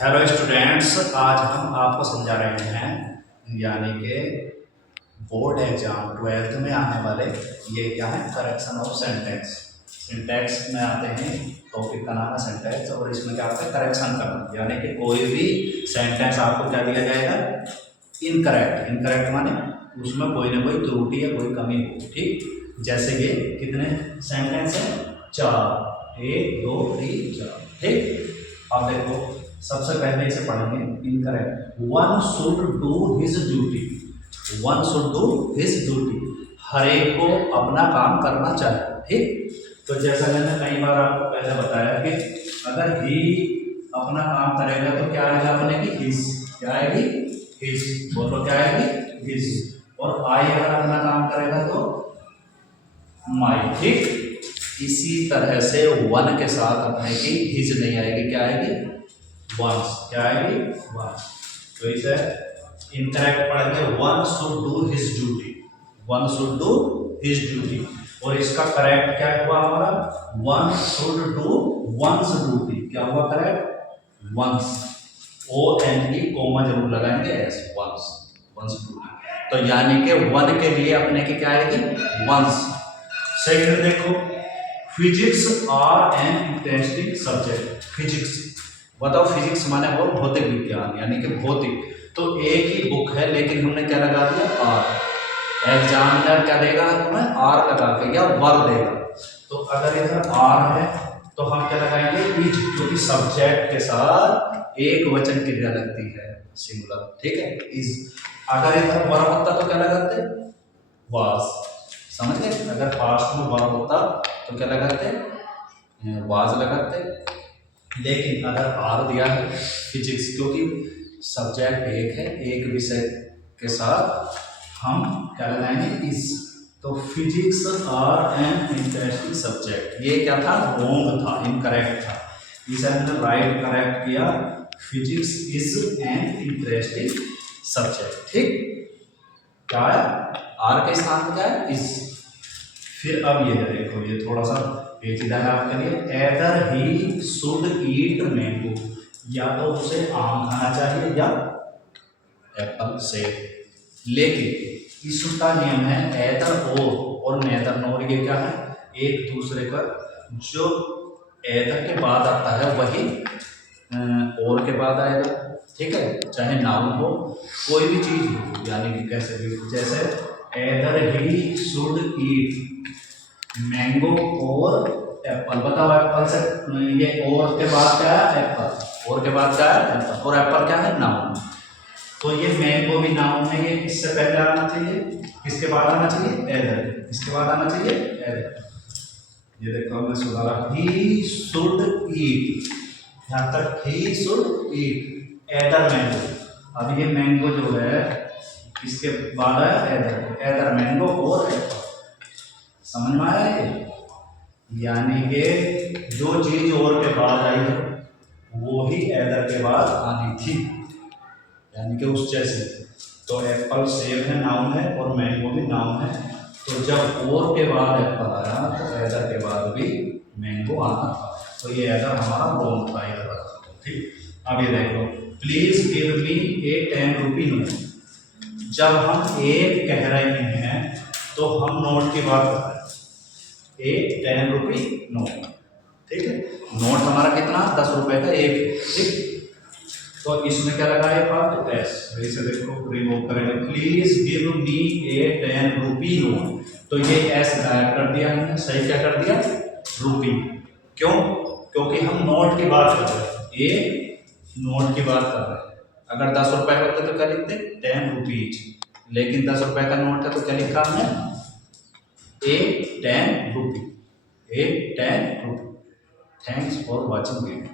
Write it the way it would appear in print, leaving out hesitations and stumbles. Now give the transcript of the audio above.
Hello students, आज हम आपको समझा रहे हैं यानी कि बोर्ड एग्जाम 12th में आने वाले ये क्या है, करेक्शन ऑफ सेंटेंस। सिंटैक्स में आते हैं, टॉपिक का नाम है सिंटैक्स, और इसमें क्या होता है, करेक्शन करना। यानी कि कोई भी सेंटेंस आपको क्या दिया जाएगा, इनकरेक्ट। इनकरेक्ट माने उसमें कोई ना कोई त्रुटि या कोई कमी हो। ठीक, जैसे कि कितने सेंटेंस हैं, 4, 1 2 3 4। ठीक, अब देखो सबसे पहले इसे पढ़ेंगे, incorrect. One should do his duty. One should do his duty, हर एक को अपना काम करना चाहिए। ठीक, तो जैसा मैंने कई बार आपको पहले बताया कि अगर ही अपना काम करेगा तो क्या आएगा अपने की, हिज। क्या आएगी, हिज। बोलो क्या आएगी, हिज। और आई अगर अपना काम करेगा तो माई। ठीक, इसी तरह से वन के साथ अपने की हिज नहीं आएगी, क्या आएगी, वंस। क्या आएगी, वंस। तो इसे इनकरेक्ट पढ़ेंगे, one should do his duty. One should do his duty. और इसका करेक्ट क्या हुआ हमारा, one should do once duty. क्या हुआ करेक्ट, वंस। ONE कोमा जरूर लगाएंगे, एस, वंस, वंस ड्यूटी। तो यानी कि वन के लिए अपने की क्या आएगी, वंस। सेकंड देखो, physics are an interesting subject. Physics बताओ, फिजिक्स माने वो भौतिक विज्ञान यानी कि भौतिक। तो एक ही बुक है लेकिन हमने क्या लगा दिया, आर। एग्जामिनर क्या देगा तुम्हें, आर लगा के या वर देगा। तो अगर इधर आर है तो हम क्या लगाएंगे, इज, क्योंकि सब्जेक्ट के साथ एक वचन क्रिया लगती है, सिंगुलर। ठीक है, इज। अगर इधर वर होता तो क्या लगाते, वाज। समझ गए, अगर पास्ट में वर होता तो क्या लगाते, वाज लगाते। लेकिन अगर आर दिया है फिजिक्स, क्योंकि सब्जेक्ट एक है, एक विषय के साथ हम क्या लगाएंगे, इज। तो physics are an interesting subject, ये क्या था, रॉन्ग था, इनकरेक्ट था। इसे हमने राइट करेक्ट किया, physics is an interesting subject. ठीक, क्या है, आर के स्थान पर क्या है, इज। फिर अब ये देखो, ये थोड़ा सा पेचीदा है आपके लिए। Either he should eat mango, या तो उसे आम खाना चाहिए या एप्पल, सेब। लेकिन इसका नियम है एदर और नेदर नोर, ये क्या है, एक दूसरे का जो एदर के बाद आता है वही और के बाद आएगा। ठीक है, चाहे नाउन हो, कोई भी चीज हो, यानी कि कैसे भी, जैसे either he should eat mango और एप्पल। बताओ एप्पल से ये और के बाद क्या है, एप्पल। और के बाद क्या है, एप्पल। और एप्पल क्या है, नाउन। तो ये मैंगो भी नाउन है, ये किससे पहले आना चाहिए, किसके बाद आना चाहिए, एदर। इसके बाद आना चाहिए, एदर। ये देखो हमने सुधारा, ही शुड ईट, यहाँ तक he should eat either mango. अब ये मैंगो जो है इसके बाद आया एदर, एदर मैंगो और एप्पल। समझ में आया ये, यानी कि जो चीज और के बाद आई है वो ही एदर के बाद आनी थी, यानी कि उस जैसे। तो एप्पल सेब है, नाउन है, और मैंगो भी नाउन है। तो जब और के बाद एप्पल आया तो एदर के बाद भी मैंगो आना था। तो ये एदर हमारा रॉन्ग था इधर। ठीक, अब ये देखो, please give me A 10 rupee note. जब हम एक कह रहे हैं तो हम नोट की बात कर रहे हैं, ए 10 रुपी नोट। ठीक है, नोट हमारा कितना, 10 रुपए का एक। ठीक, तो इसमें क्या लगा है, पार्ट एस। इसे देखो रिमूव करेंगे, please give me A 10 rupee note. तो ये एस गायब कर दिया हमने, सही क्या कर दिया, रुपी। क्यों, क्योंकि हम नोट की बात कर रहे हैं, ए नोट की बात कर रहे हैं। अगर 10 रुपए होते तो क्या लिखते, 10 रुपीज। लेकिन 10 रुपए का नोट है तो क्या लिखा हमने, a 10 rupee, a 10 rupee. Thanks for watching video.